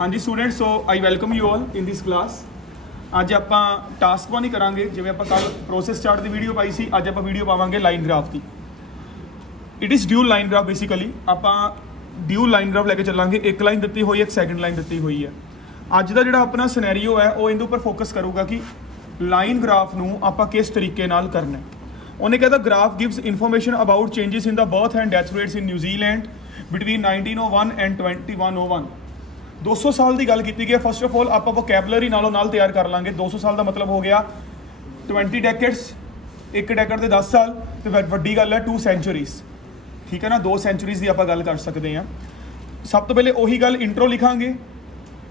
हाँ जी student, so I welcome you all in this class. ਅੱਜ ਆਪਾਂ ਟਾਸਕ 1 ਹੀ ਕਰਾਂਗੇ। ਜਿਵੇਂ ਆਪਾਂ ਕੱਲ ਪ੍ਰੋਸੈਸ ਚਾਰਟ ਦੀ ਵੀਡੀਓ ਪਾਈ ਸੀ, ਅੱਜ ਆਪਾਂ ਵੀਡੀਓ ਪਾਵਾਂਗੇ ਲਾਈਨ ਗ੍ਰਾਫ ਦੀ। It is dual line graph. Basically ਆਪਾਂ ਡਿਊਲ ਲਾਈਨ ਗ੍ਰਾਫ ਲੈ ਕੇ ਚੱਲਾਂਗੇ। ਇੱਕ ਲਾਈਨ ਦਿੱਤੀ ਹੋਈ ਹੈ, ਇੱਕ ਸੈਕਿੰਡ ਲਾਈਨ ਦਿੱਤੀ ਹੋਈ ਹੈ। ਅੱਜ ਦਾ ਜਿਹੜਾ ਆਪਣਾ ਸਿਨੈਰੀਓ ਹੈ ਉਹ ਇਹਦੇ ਉੱਪਰ ਫੋਕਸ ਕਰੂਗਾ ਕਿ ਲਾਈਨ ਗ੍ਰਾਫ ਨੂੰ ਆਪਾਂ ਕਿਸ ਤਰੀਕੇ ਨਾਲ ਕਰਨਾ ਹੈ। ਉਹਨੇ ਕਹਿੰਦਾ graph gives information about changes in the birth and death rates in New Zealand between 1901 and 2101। 200 ਸਾਲ ਦੀ ਗੱਲ ਕੀਤੀ ਗਈ ਹੈ। ਫਸਟ ਆਫ ਆਲ ਆਪਾਂ ਵੋਕੈਬਲਰੀ ਨਾਲੋਂ ਨਾਲ ਤਿਆਰ ਕਰ ਲਾਂਗੇ। 200 ਸਾਲ ਦਾ ਮਤਲਬ ਹੋ ਗਿਆ 20 ਡੈਕੇਡਸ, ਇੱਕ ਡੈਕੇਡ ਦੇ 10 ਸਾਲ, ਤੇ ਵੱਡੀ ਗੱਲ ਹੈ 2 ਸੈਂਚੁਰੀਜ਼। ਠੀਕ ਹੈ ਨਾ, 2 ਸੈਂਚੁਰੀਜ਼ ਦੀ ਆਪਾਂ ਗੱਲ ਕਰ ਸਕਦੇ ਹਾਂ। ਸਭ ਤੋਂ ਪਹਿਲੇ ਉਹੀ ਗੱਲ ਇੰਟਰੋ ਲਿਖਾਂਗੇ।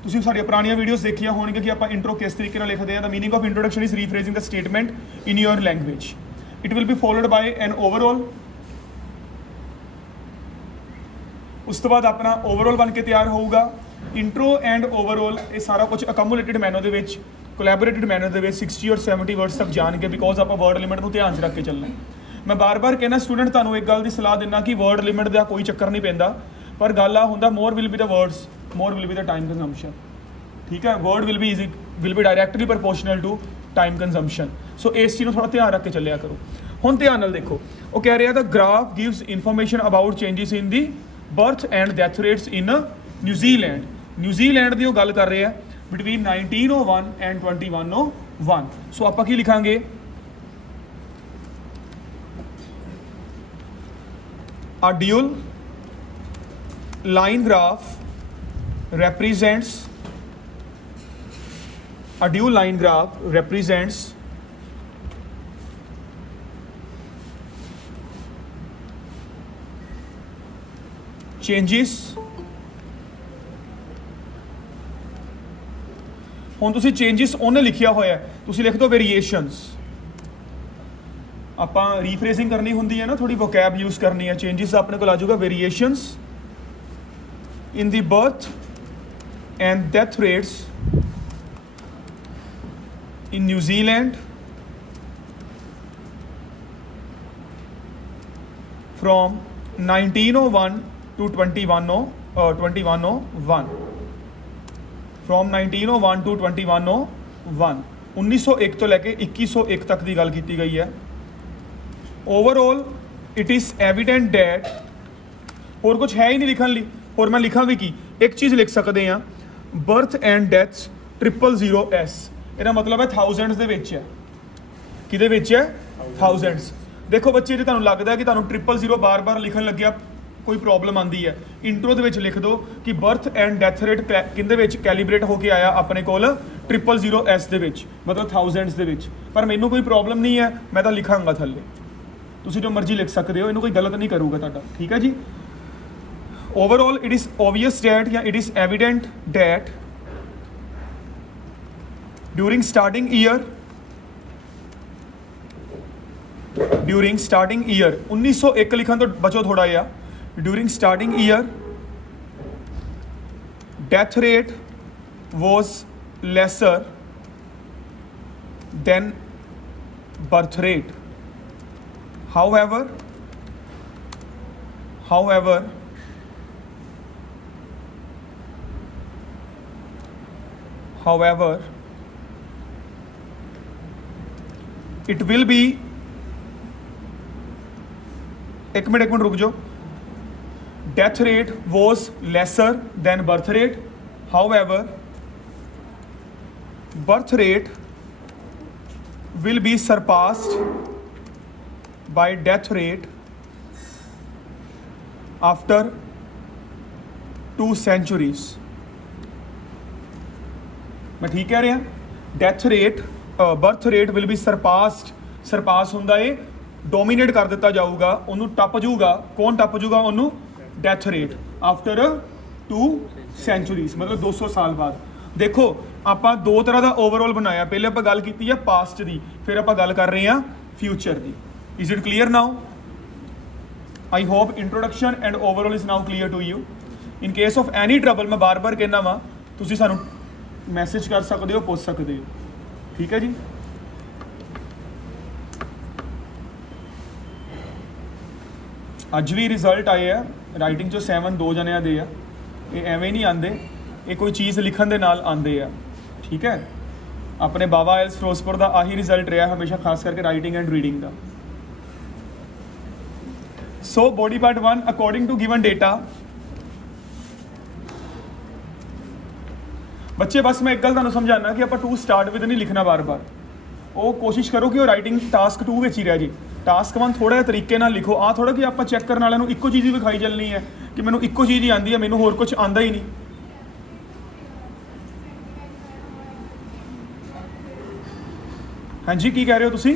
ਤੁਸੀਂ ਸਾਡੀਆਂ ਪੁਰਾਣੀਆਂ ਵੀਡੀਓਜ਼ ਦੇਖੀਆਂ ਹੋਣਗੀਆਂ ਕਿ ਆਪਾਂ ਇੰਟਰੋ ਕਿਸ ਤਰੀਕੇ ਨਾਲ ਲਿਖਦੇ ਹਾਂ। The meaning of introduction is rephrasing the statement in your language. It will be followed by an overall. ਉਸ ਤੋਂ ਬਾਅਦ ਆਪਣਾ ਓਵਰਆਲ ਬਣ ਕੇ ਤਿਆਰ ਹੋਊਗਾ। ਇੰਟਰੋ ਐਂਡ ਓਵਰਆਲ ਇਹ ਸਾਰਾ ਕੁਝ ਅਕਮੂਲੇਟਿਡ ਮੈਨਰ ਦੇ ਵਿੱਚ, ਕੋਲੈਬੋਰੇਟਿਡ ਮੈਨਰ ਦੇ ਵਿੱਚ 60 ਔਰ 70 ਵਰਡਸ ਤੱਕ ਜਾਣਗੇ, ਬਿਕੋਜ਼ ਆਪਾਂ ਵਰਡ ਲਿਮਿਟ ਨੂੰ ਧਿਆਨ 'ਚ ਰੱਖ ਕੇ ਚੱਲਣਾ। ਮੈਂ ਬਾਰ-ਬਾਰ ਕਹਿੰਦਾ ਸਟੂਡੈਂਟ, ਤੁਹਾਨੂੰ ਇੱਕ ਗੱਲ ਦੀ ਸਲਾਹ ਦਿੰਦਾ ਕਿ ਵਰਡ ਲਿਮਿਟ ਦਾ ਕੋਈ ਚੱਕਰ ਨਹੀਂ ਪੈਂਦਾ, ਪਰ ਗੱਲ ਆ ਹੁੰਦਾ more will be the words, more will be the time consumption. ਠੀਕ ਹੈ, word will be directly proportional to time consumption. So ਇਸ ਚੀਜ਼ ਨੂੰ ਥੋੜਾ ਧਿਆਨ ਰੱਖ ਕੇ ਚੱਲਿਆ ਕਰੋ। ਹੁਣ ਧਿਆਨ ਨਾਲ ਦੇਖੋ, ਉਹ ਕਹਿ ਰਿਹਾ ਦਾ graph gives information about changes in the birth and death rates in New Zealand. New Zealand ਦੀ ਉਹ ਗੱਲ ਕਰ ਰਹੇ ਆ ਬਿਟਵੀਨ 1901 ਐਂਡ 2101। ਸੋ ਆਪਾਂ ਕੀ ਲਿਖਾਂਗੇ? A dual line graph represents changes। ਹੁਣ ਤੁਸੀਂ ਚੇਂਜਸ ਉਹਨੇ ਲਿਖਿਆ ਹੋਇਆ, ਤੁਸੀਂ ਲਿਖ ਦਿਓ ਵੇਰੀਏਸ਼ਨਸ। ਆਪਾਂ ਰੀਫਰੇਜ਼ਿੰਗ ਕਰਨੀ ਹੁੰਦੀ ਹੈ ਨਾ, ਥੋੜੀ ਵੋਕੈਬ ਯੂਜ਼ ਕਰਨੀ ਹੈ। ਚੇਂਜਸ ਆਪਣੇ ਕੋਲ ਆ ਜਾਊਗਾ variations in the birth and death rates in New Zealand from 1901 to 2101। from 1901 to 2101। 1901 ਤੋਂ ਲੈ ਕੇ 2101 ਤੱਕ ਦੀ ਗੱਲ ਕੀਤੀ ਗਈ ਹੈ। Overall it is evident that, ਹੋਰ ਕੁਝ ਹੈ ਹੀ ਨਹੀਂ ਲਿਖਣ ਲਈ। ਹੋਰ ਮੈਂ ਲਿਖਾਂ ਵੀ ਕੀ? ਇੱਕ ਚੀਜ਼ ਲਿਖ ਸਕਦੇ ਹਾਂ, ਬਰਥ ਐਂਡ ਡੈਥਸ 000S। ਇਹਦਾ ਮਤਲਬ ਹੈ ਥਾਊਜ਼ੈਂਡਸ ਦੇ ਵਿੱਚ ਹੈ। ਕਿਹਦੇ ਵਿੱਚ ਹੈ? ਥਾਊਜ਼ੈਂਡਸ। ਦੇਖੋ ਬੱਚੇ, ਜੇ ਤੁਹਾਨੂੰ ਲੱਗਦਾ ਕਿ ਤੁਹਾਨੂੰ 000 ਬਾਰ-ਬਾਰ ਲਿਖਣ ਲੱਗਿਆ ਕੋਈ ਪ੍ਰੋਬਲਮ ਆਉਂਦੀ ਹੈ, ਇੰਟਰੋ ਦੇ ਵਿੱਚ ਲਿਖ ਦਿਓ ਕਿ ਬਰਥ ਐਂਡ ਡੈਥ ਰੇਟ ਕਿਹਦੇ ਵਿੱਚ ਕੈਲੀਬ੍ਰੇਟ ਹੋ ਕੇ ਆਇਆ ਆਪਣੇ ਕੋਲ 000S ਦੇ ਵਿੱਚ, ਮਤਲਬ ਥਾਊਜ਼ੈਂਡਸ ਦੇ ਵਿੱਚ। ਪਰ ਮੈਨੂੰ ਕੋਈ ਪ੍ਰੋਬਲਮ ਨਹੀਂ ਹੈ, ਮੈਂ ਤਾਂ ਲਿਖਾਂਗਾ ਥੱਲੇ। ਤੁਸੀਂ ਜੋ ਮਰਜ਼ੀ ਲਿਖ ਸਕਦੇ ਹੋ, ਇਹਨੂੰ ਕੋਈ ਗਲਤ ਨਹੀਂ ਕਰੂਗਾ ਤੁਹਾਡਾ। ਠੀਕ ਹੈ ਜੀ। Overall it is obvious that ਜਾਂ it is evident that during starting year 1901 ਲਿਖਣ ਤੋਂ ਬਚੋ ਥੋੜਾ ਜਿਹਾ। During starting year death rate was lesser than birth rate. However, it will be, एक मिनट रुक जाओ। Death rate was lesser than birth rate. However, birth rate will be surpassed by death rate after 2 centuries। मैं ठीक कह रहा? Death rate, birth rate will be surpassed। surpass ਹੁੰਦਾ है dominate ਕਰ ਦਿੱਤਾ ਜਾਊਗਾ, ਉਹਨੂੰ ਟੱਪ ਜੂਗਾ। ਕੌਣ ਟੱਪ ਜੂਗਾ ਉਹਨੂੰ? ਡੈਥ ਰੇਟ ਆਫਟਰ 2 ਸੈਂਚੁਰੀਜ਼, ਮਤਲਬ 200 ਸਾਲ ਬਾਅਦ। ਦੇਖੋ ਆਪਾਂ ਦੋ ਤਰ੍ਹਾਂ ਦਾ ਓਵਰਆਲ ਬਣਾਇਆ। ਪਹਿਲੇ ਆਪਾਂ ਗੱਲ ਕੀਤੀ ਹੈ ਪਾਸਟ ਦੀ, ਫਿਰ ਆਪਾਂ ਗੱਲ ਕਰ ਰਹੇ ਹਾਂ ਫਿਊਚਰ ਦੀ। Is it clear now? I hope introduction and overall is now clear to you. In case of any trouble, ਮੈਂ ਬਾਰ-ਬਾਰ ਕਹਿੰਦਾ ਵਾਂ, ਤੁਸੀਂ ਸਾਨੂੰ ਮੈਸੇਜ ਕਰ ਸਕਦੇ ਹੋ, ਪੁੱਛ ਸਕਦੇ ਹੋ। ਠੀਕ ਹੈ ਜੀ। ਅੱਜ ਵੀ ਰਿਜ਼ਲਟ ਆਏ ਆ ਰਾਈਟਿੰਗ 'ਚੋਂ 7 2 ਜਣਿਆਂ ਦੇ ਆ। ਇਹ ਐਵੇਂ ਨਹੀਂ ਆਉਂਦੇ, ਇਹ ਕੋਈ ਚੀਜ਼ ਲਿਖਣ ਦੇ ਨਾਲ ਆਉਂਦੇ ਆ, ਠੀਕ ਹੈ। ਆਪਣੇ ਬਾਬਾ ਆਇਲਸ ਫਿਰੋਜ਼ਪੁਰ ਦਾ ਆਹੀ ਰਿਜ਼ਲਟ ਰਿਹਾ ਹਮੇਸ਼ਾ, ਖਾਸ ਕਰਕੇ ਰਾਈਟਿੰਗ ਐਂਡ ਰੀਡਿੰਗ ਦਾ। So body part 1 according to given data. ਬੱਚੇ ਬਸ ਮੈਂ ਇੱਕ ਗੱਲ ਤੁਹਾਨੂੰ ਸਮਝਾਉਣਾ ਕਿ ਆਪਾਂ ਟੂ ਸਟਾਰਟ ਵਿਦ ਨਹੀਂ ਲਿਖਣਾ ਬਾਰ-ਬਾਰ। ਉਹ ਕੋਸ਼ਿਸ਼ ਕਰੋ ਕਿ ਉਹ ਰਾਈਟਿੰਗ ਟਾਸਕ 2 ਵਿੱਚ ਹੀ ਰਹਿ ਜੇ। ਟਾਸਕ 1 ਥੋੜਾ ਜਿਹਾ ਤਰੀਕੇ ਨਾਲ ਲਿਖੋ। ਆ ਥੋੜਾ ਕਿ ਆਪਾਂ ਚੈੱਕ ਕਰਨ ਵਾਲਿਆਂ ਨੂੰ ਇੱਕੋ ਚੀਜ਼ ਹੀ ਵਿਖਾਈ ਚੱਲਣੀ ਹੈ ਕਿ ਮੈਨੂੰ ਇੱਕੋ ਚੀਜ਼ ਹੀ ਆਉਂਦੀ ਹੈ, ਮੈਨੂੰ ਹੋਰ ਕੁਝ ਆਉਂਦਾ ਹੀ ਨਹੀਂ। ਹਾਂਜੀ ਕੀ ਕਹਿ ਰਹੇ ਹੋ ਤੁਸੀਂ?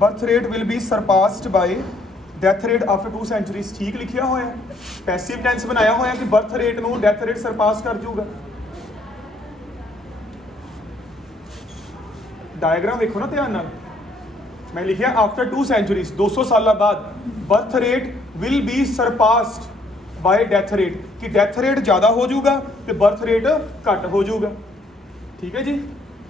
Birth rate will be surpassed by death rate after 2 centuries. ਠੀਕ ਲਿਖਿਆ ਹੋਇਆ, ਪੈਸਿਵ ਟੈਂਸ ਬਣਾਇਆ ਹੋਇਆ ਕਿ ਬਰਥ ਰੇਟ ਨੂੰ ਡੈਥ ਰੇਟ ਸਰਪਾਸ ਕਰ ਜਾਊਗਾ। ਡਾਇਗਰਾਮ ਵੇਖੋ ਨਾ ਧਿਆਨ ਨਾਲ। ਮੈਂ ਲਿਖਿਆ ਆਫਟਰ 2 ਸੈਂਚੁਰੀਜ਼, 200 ਸਾਲਾਂ ਬਾਅਦ birth rate will be surpassed by death rate, ਕਿ ਡੈਥ ਰੇਟ ਜ਼ਿਆਦਾ ਹੋ ਜਾਊਗਾ ਤੇ ਬਰਥ ਰੇਟ ਘੱਟ ਹੋ ਜਾਊਗਾ। ਠੀਕ ਹੈ ਜੀ,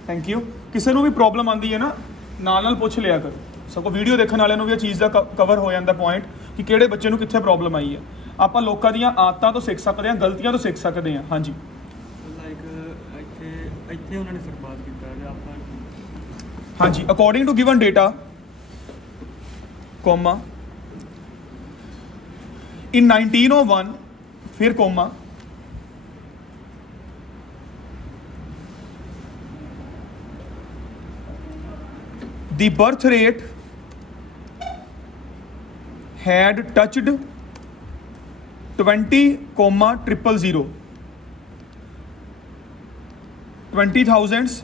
ਥੈਂਕ ਯੂ। ਕਿਸੇ ਨੂੰ ਵੀ ਪ੍ਰੋਬਲਮ ਆਉਂਦੀ ਹੈ ਨਾ ਨਾਲ ਪੁੱਛ ਲਿਆ ਕਰੋ। ਸਗੋਂ ਵੀਡੀਓ ਦੇਖਣ ਵਾਲਿਆਂ ਨੂੰ ਵੀ ਇਹ ਚੀਜ਼ ਦਾ ਕਵਰ ਹੋ ਜਾਂਦਾ ਪੁਆਇੰਟ ਕਿ ਕਿਹੜੇ ਬੱਚੇ ਨੂੰ ਕਿੱਥੇ ਪ੍ਰੋਬਲਮ ਆਈ ਹੈ। ਆਪਾਂ ਲੋਕਾਂ ਦੀਆਂ ਆਦਤਾਂ ਤੋਂ ਸਿੱਖ ਸਕਦੇ ਹਾਂ, ਗਲਤੀਆਂ ਤੋਂ ਸਿੱਖ ਸਕਦੇ ਹਾਂ। ਹਾਂਜੀ ਇੱਥੇ ਉਹਨਾਂ ਨੇ ਸਰਪਾਸ ਕੀਤਾ ਜਾਂ ਆਪਾਂ? ਹਾਂਜੀ, according to given data comma in 1901 फिर comma the birth rate had touched 20,000 20,000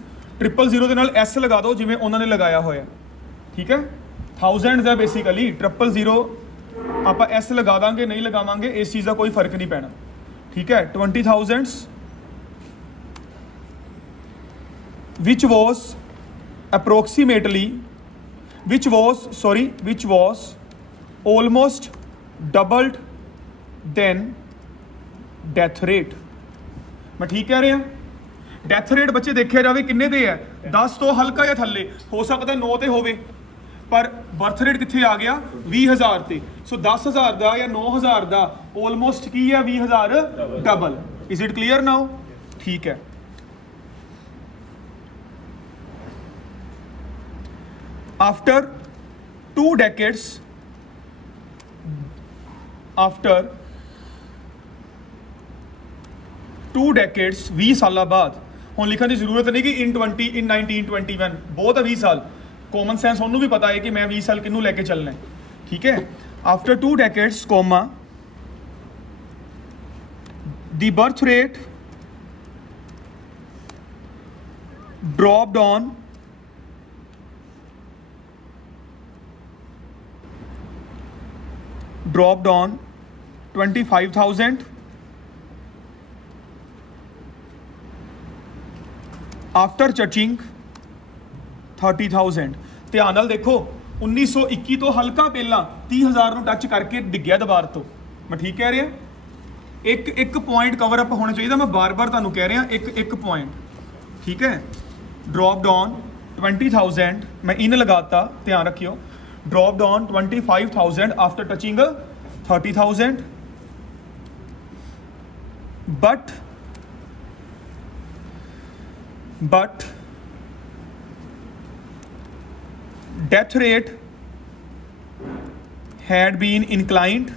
000 ਦੇ ਨਾਲ S ਲਗਾ ਦਿਓ ਜਿਵੇਂ ਉਹਨਾਂ ਨੇ ਲਗਾਇਆ ਹੋਇਆ। ਠੀਕ ਹੈ, ਥਾਊਜ਼ੈਂਡਸ ਹੈ ਬੇਸਿਕਲੀ, 000 ਆਪਾਂ S ਲਗਾ ਦਾਂਗੇ ਨਹੀਂ ਲਗਾਵਾਂਗੇ ਇਸ ਚੀਜ਼ ਦਾ ਕੋਈ ਫਰਕ ਨਹੀਂ ਪੈਣਾ। ਠੀਕ ਹੈ, 20,000 which was approximately which was almost doubled than death rate। ਮੈਂ ਠੀਕ ਕਹਿ ਰਿਹਾ? ਡੈਥ ਰੇਟ ਬੱਚੇ ਦੇਖਿਆ ਜਾਵੇ ਕਿੰਨੇ ਦੇ ਹੈ, 10 ਤੋਂ ਹਲਕਾ ਜਾਂ ਥੱਲੇ, ਹੋ ਸਕਦਾ 9 ਤੇ ਹੋਵੇ, ਪਰ ਬਰਥ ਰੇਟ ਕਿੱਥੇ ਆ ਗਿਆ 20,000 ਤੇ। ਸੋ 10,000 ਦਾ ਜਾਂ 9,000 ਦਾ ਆਲਮੋਸਟ ਕੀ ਹੈ 20,000 ਡਬਲ। ਇਜ਼ ਇਟ ਕਲੀਅਰ ਨਾਓ? ਠੀਕ ਹੈ। ਆਫਟਰ 2 decades 20 ਸਾਲਾਂ ਬਾਅਦ, ਹੁਣ ਲਿਖਣ ਦੀ ਜ਼ਰੂਰਤ ਨਹੀਂ ਕਿ ਇਨ 1921, ਬਹੁਤ ਹੈ 20 ਸਾਲ। ਕਾਮਨ ਸੈਂਸ ਉਹਨੂੰ ਵੀ ਪਤਾ ਹੈ ਕਿ ਮੈਂ 20 ਸਾਲ ਕਿਹਨੂੰ ਲੈ ਕੇ ਚੱਲਣਾ ਹੈ। ਠੀਕ ਹੈ, after 2 decades comma the birth rate dropped on 25,000 after touching 30,000। ਧਿਆਨ ਨਾਲ ਦੇਖੋ, 1921 ਤੋਂ ਹਲਕਾ ਪਹਿਲਾਂ 30,000 ਨੂੰ ਟੱਚ ਕਰਕੇ ਡਿੱਗਿਆ ਦੁਬਾਰ ਤੋਂ। ਮੈਂ ਠੀਕ ਕਹਿ ਰਿਹਾ? ਇੱਕ ਪੁਆਇੰਟ ਕਵਰ ਅਪ ਹੋਣਾ ਚਾਹੀਦਾ। ਮੈਂ ਬਾਰ-ਬਾਰ ਤੁਹਾਨੂੰ ਕਹਿ ਰਿਹਾ ਇੱਕ ਪੁਆਇੰਟ। ਠੀਕ ਹੈ, ਡ੍ਰੌਪਡ ਔਨ 20,000, ਮੈਂ ਇਨ ਲਗਾਤਾ, ਧਿਆਨ ਰੱਖਿਓ। Dropped on 25,000 after touching 30,000 but death rate had been inclined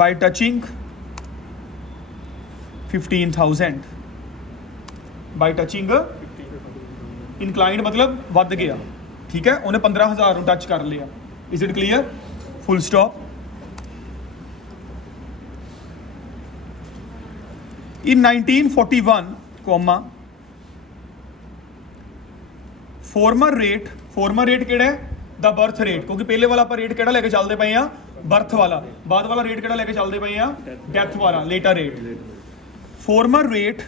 by touching 15,000 by touching inclined मतलब ਵੱਧ ਗਿਆ। ਠੀਕ ਹੈ, ਉਹਨੇ 15,000 ਨੂੰ ਟੱਚ ਕਰ ਲਿਆ। Is it clear? Full stop. In 1941 comma former rate ਕਿਹੜਾ ਹੈ? ਦਾ ਬਰਥ ਰੇਟ, ਕਿਉਂਕਿ ਪਹਿਲੇ ਵਾਲਾ ਆਪਾਂ ਰੇਟ ਕਿਹੜਾ ਲੈ ਕੇ ਚੱਲਦੇ ਪਏ ਆ? ਬਰਥ ਵਾਲਾ। ਬਾਅਦ ਵਾਲਾ ਰੇਟ ਕਿਹੜਾ ਲੈ ਕੇ ਚੱਲਦੇ ਪਏ ਆ? ਡੈਥ ਵਾਲਾ, latter rate. Former rate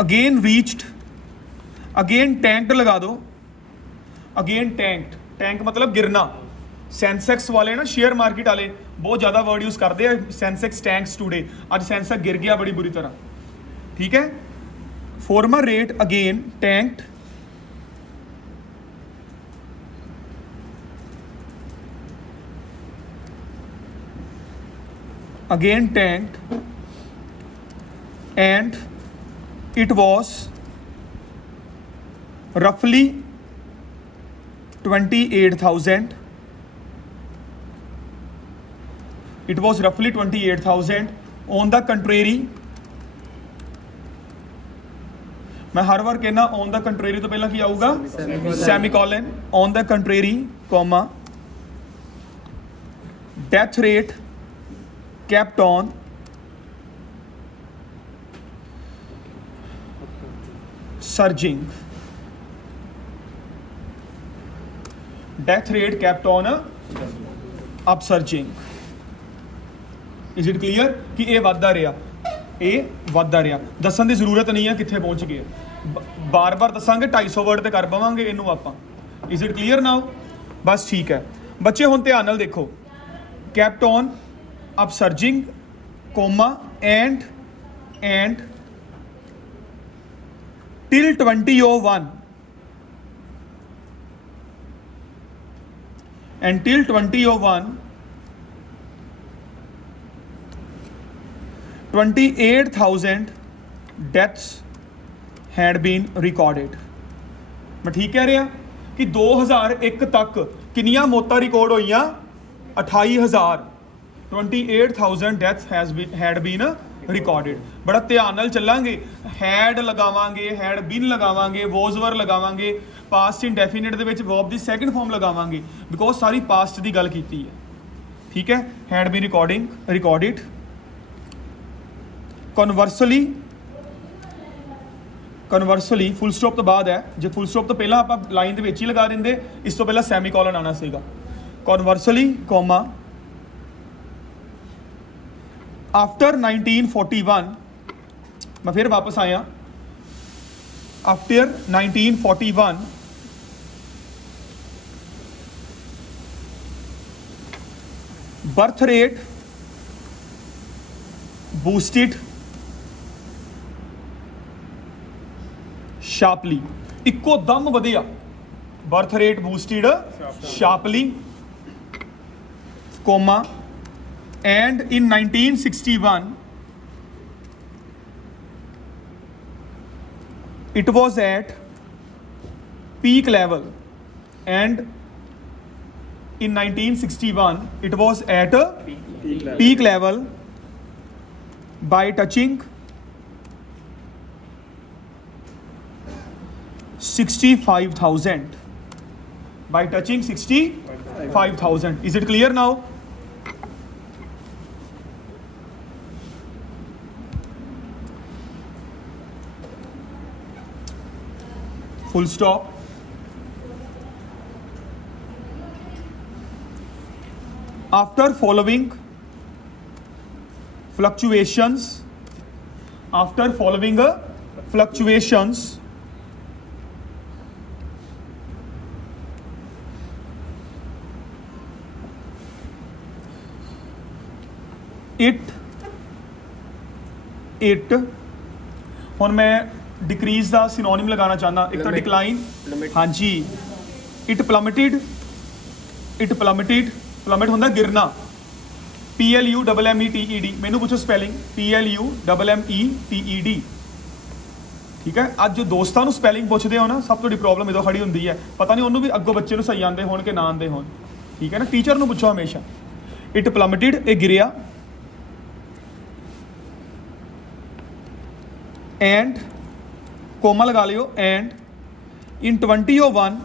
again reached, again tanked ਲਗਾ ਦੋ। ਅਗੇਨ ਟੈਂਕ ਮਤਲਬ ਗਿਰਨਾ। ਸੈਂਸੈਕਸ ਵਾਲੇ ਨਾ, ਸ਼ੇਅਰ ਮਾਰਕੀਟ ਵਾਲੇ ਬਹੁਤ ਜ਼ਿਆਦਾ ਵਰਡ ਯੂਜ਼ ਕਰਦੇ ਆ, ਸੈਂਸੈਕਸ ਟੈਂਕਸ ਟੂਡੇ। ਅੱਜ ਸੈਂਸੈਕਸ ਗਿਰ ਗਿਆ ਬੜੀ ਬੁਰੀ ਤਰ੍ਹਾਂ। ठीक है। former rate again tanked and it was roughly 28,000. It was roughly 28,000. On the contrary, मैं हर बार कहना ऑन द कंट्रेरी तो पहला की आऊगा semicolon, on the contrary comma death rate kept on surging. Death rate kept on upsurging. Is it clear कि ਇਹ ਵੱਧਦਾ ਰਿਹਾ, ਇਹ ਵੱਧਦਾ ਰਿਹਾ। ਦੱਸਣ ਦੀ ਜ਼ਰੂਰਤ ਨਹੀਂ ਹੈ ਕਿੱਥੇ ਪਹੁੰਚ ਗਏ, ਬਾਰ-ਬਾਰ ਦੱਸਾਂਗੇ 250 ਵਰਡ ਤੇ ਕਰ ਪਾਵਾਂਗੇ ਇਹਨੂੰ ਆਪਾਂ। Is it clear now? ਬਸ ਠੀਕ ਹੈ ਬੱਚੇ, ਹੁਣ ਧਿਆਨ ਨਾਲ ਦੇਖੋ। kept on upsurging, comma and till 2001 until 2001 28,000 deaths had been recorded। मैं ठीक कह रहा कि 2001 तक किनियां मौतां रिकॉर्ड होईयां 28,000, 28,000 deaths had been recorded। बड़ा ध्यान नाल चलांगे, हैड लगावांगे, हैड बीन लगावांगे, वॉज वर लगावांगे, पास्ट इंडेफिनिट दे विच वर्ब दी सेकंड फॉर्म लगावांगे, बिकॉज सारी पास्ट दी गल कीती है। ठीक है, had been recorded. Conversely full stop तो बाद है, जो फुल स्टॉप तो पहला आप लाइन दे विच ही लगा देंगे, इस तो पहला सैमीकोलन आना सीगा। कन्वर्सली कॉमा आफ्टर 1941, मैं फिर वापस आया, after 1941 birth rate boosted sharply, इको दम वधिया, birth rate boosted sharply, comma and in 1961 it was at peak level, and in 1961 it was at a peak level by touching 65,000, by touching 65,000। Is it clear now? Full stop। After following fluctuations, it ਹੁਣ मैं decrease का synonym लगाना चाहना, एक तो decline, हाँ जी, it प्लमेटेड, plummet होंदा गिरना, PLUMMETED, मैनू पूछो स्पैलिंग PLUMMETED। ठीक है, अज जो दोस्तों को स्पैलिंग पूछते हो ना, सब तो प्रॉब्लम इदों खड़ी होंदी है, पता नहीं उन्होंने भी अगों बच्चे सही आते हो कि ना आते हो। ठीक है ना, टीचर को पूछो हमेशा। इट प्लमेटेड, ये गिरिया, एंड कोमा लगा लियो, एंड इन 2001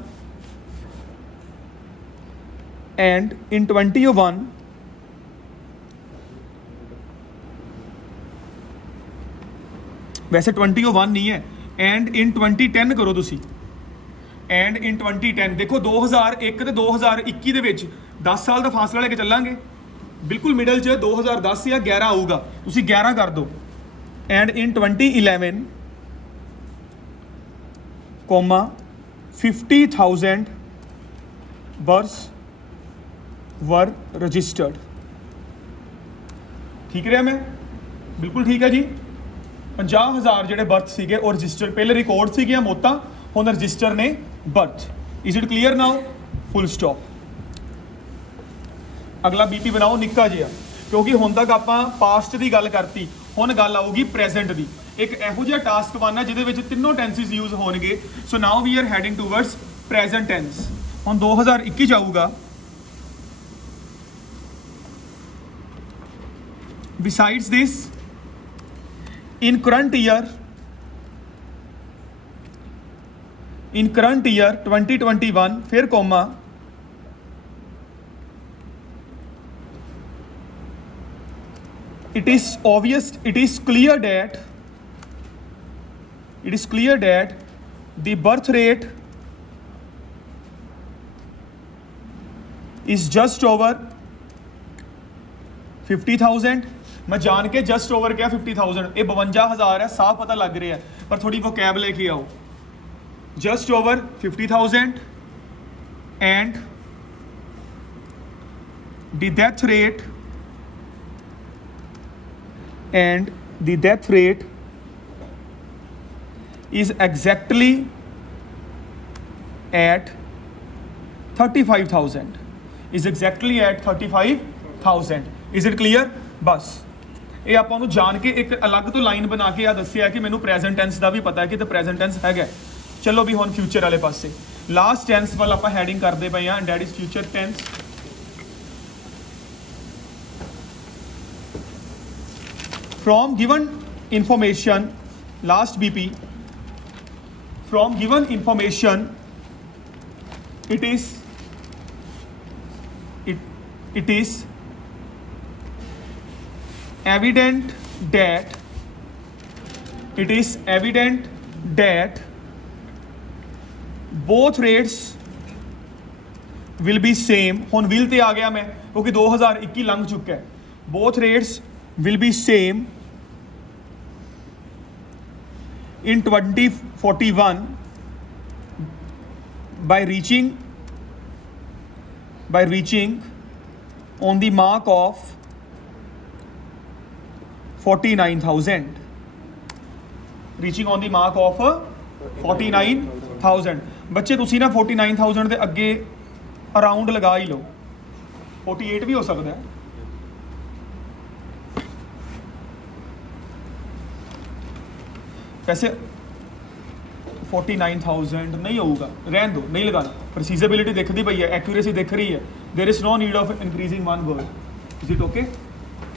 वैसे 2001 नहीं है, एंड इन 2010 करो तुसी, एंड इन 2010 देखो 2001 ਤੇ 2021 ਦੇ ਵਿੱਚ 10 ਸਾਲ ਦਾ ਫਾਸਲਾ ਲੈ ਕੇ ਚੱਲਾਂਗੇ, ਬਿਲਕੁਲ ਮਿਡਲ 'ਚ 2010 ਜਾਂ 11 ਆਊਗਾ, ਤੁਸੀਂ 11 ਕਰ ਦਿਓ। And in 2011 comma 50,000 births were registered. ठीक रहा मैं, बिल्कुल ठीक है जी। 50,000 ਜਿਹੜੇ ਬਰਥ ਸੀਗੇ ਉਹ ਰਜਿਸਟਰ ਪਹਿਲੇ ਰਿਕਾਰਡ ਸੀਗੀਆਂ ਮੌਤਾਂ, ਹੁਣ ਰਜਿਸਟਰ ਨੇ birth. Is it clear now? Full stop. ਅਗਲਾ ਬੀਪੀ ਬਣਾਓ ਨਿੱਕਾ ਜਿਹਾ, ਕਿਉਂਕਿ ਹੁਣ ਤੱਕ ਆਪਾਂ ਪਾਸਟ ਦੀ ਗੱਲ ਕਰਤੀ, ਹੁਣ ਗੱਲ ਆਊਗੀ ਪ੍ਰੈਜ਼ੈਂਟ ਦੀ। ਇੱਕ ਇਹੋ ਜਿਹਾ ਟਾਸਕ ਵਨ ਹੈ ਜਿਹਦੇ ਵਿੱਚ ਤਿੰਨੋਂ ਟੈਂਸਿਸ ਯੂਜ਼ ਹੋਣਗੇ। So now we are heading towards present tense. ਹੁਣ 2021 ਜਾਊਗਾ। Besides this, in current year 2021 फिर comma it is clear that the birth rate is just over 50,000। मैं जान के जस्ट ओवर क्या 50,000, ये 52,000 है, साफ पता लग रहा है, पर थोड़ी वो कैब लेके आओ। Just over 50,000 and the death rate is exactly at 35,000, is exactly at 35,000। is it clear? बस ਇਹ ਆਪਾਂ ਨੂੰ ਜਾਣ ਕੇ ਇੱਕ ਅਲੱਗ ਤੋਂ ਲਾਈਨ ਬਣਾ ਕੇ ਆ ਦੱਸਿਆ ਕਿ ਮੈਨੂੰ ਪ੍ਰੈਜ਼ੈਂਟ ਟੈਂਸ ਦਾ ਵੀ ਪਤਾ ਹੈ ਕਿ ਤੇ ਪ੍ਰੈਜ਼ੈਂਟ ਟੈਂਸ ਹੈਗਾ। ਚਲੋ ਵੀ ਹੁਣ ਫਿਊਚਰ ਵਾਲੇ ਪਾਸੇ ਲਾਸਟ ਟੈਂਸ ਵੱਲ ਆਪਾਂ ਹੈਡਿੰਗ ਕਰਦੇ ਪਏ ਆ, and that is future tense. from given information, last BP, from given information it is evident that both rates will be same। ਹੁਣ will ਤੇ ਆ ਗਿਆ ਮੈਂ ਕਿਉਂਕਿ 2021 ਲੰਘ ਚੁੱਕਾ ਹੈ। both rates will be same in 2041 by reaching on the mark of 49,000, reaching on the mark of 49,000। ਬੱਚੇ ਤੁਸੀਂ ਨਾ 49,000 ਦੇ ਅੱਗੇ ਅਰਾਊਂਡ ਲਗਾ ਹੀ ਲਓ, 48 ਵੀ ਹੋ ਸਕਦਾ ਹੈ। वैसे 49,000 नहीं होगा, रहन दो, नहीं लगाना। प्रोसीजबिलिटी दिखती पई है, एक्यूरेसी दिख रही है, there is no need of increasing one word. Is it okay?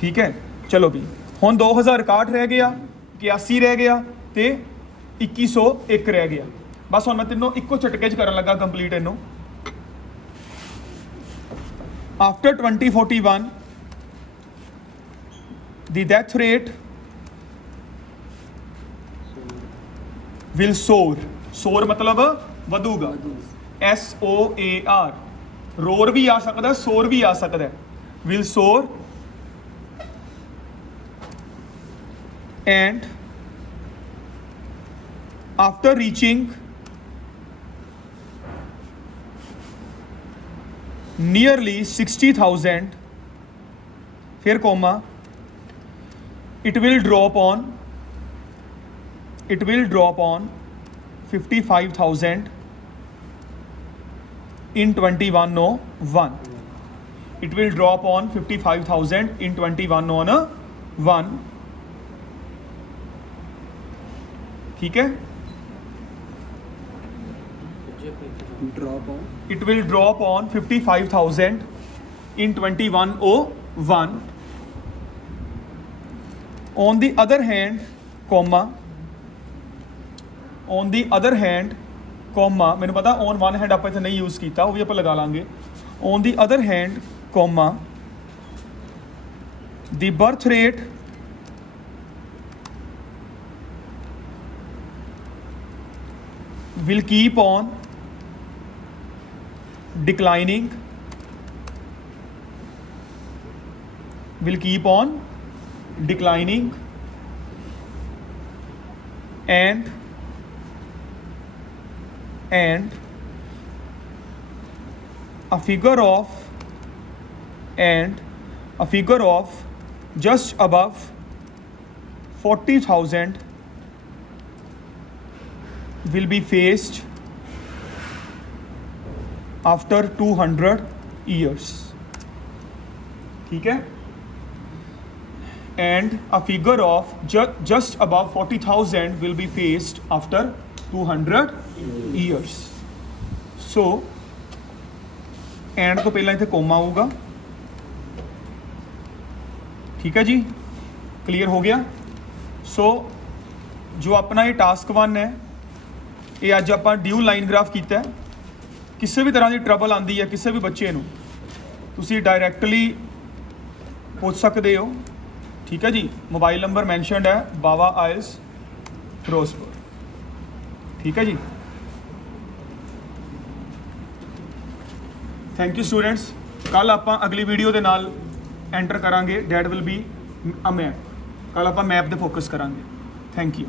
ठीक है, चलो भी हुण 2061 रह गया, 81 रह गया ते 2101 रह गया। बस हुण मैं तीनों इक्को झटके च करन लगा कंप्लीट इनू। After 2041 the death rate will सोर मतलब ਵਧੂਗਾ, SOAR। रोर भी आ सकता है, सोर भी आ सकता है। विल सोर एंड आफ्टर रीचिंग नियरली 60,000 फिर comma it will drop on 55,000 in 2101। It will drop on 55,000 in 2101। ठीक है? It will drop on 55,000 in 2101। On the other hand, comma, on the other hand, comma, ਮੈਨੂੰ ਪਤਾ on one hand ਆਪਾਂ ਇੱਥੇ ਨਹੀਂ use ਕੀਤਾ, ਉਹ ਵੀ ਆਪਾਂ ਲਗਾ ਲਾਂਗੇ। on the other hand, comma, the birth rate will keep on declining, and a figure of just above 40,000 will be faced after 200 years. ठीक है? And a figure of just above 40,000 will be faced after 200 years. So and तो पहला इतने coma आऊगा. ठीक है जी, clear हो गया. सो जो अपना ये टास्क 1 है ये अज आप ड्यू लाइन ग्राफ किया है. किसी भी तरह की ट्रबल आती है किसी भी बच्चे नूं तुसी डायरैक्टली पूछ सकते हो. ठीक है जी, मोबाइल नंबर मैंशनड है बावा आइल्स फिरोजपुर. ठीक है जी, थैंक यू स्टूडेंट्स. कल आप अगली वीडियो के नाल एंटर करांगे that will be a map. कल आप मैप दे फोकस करांगे. Thank you.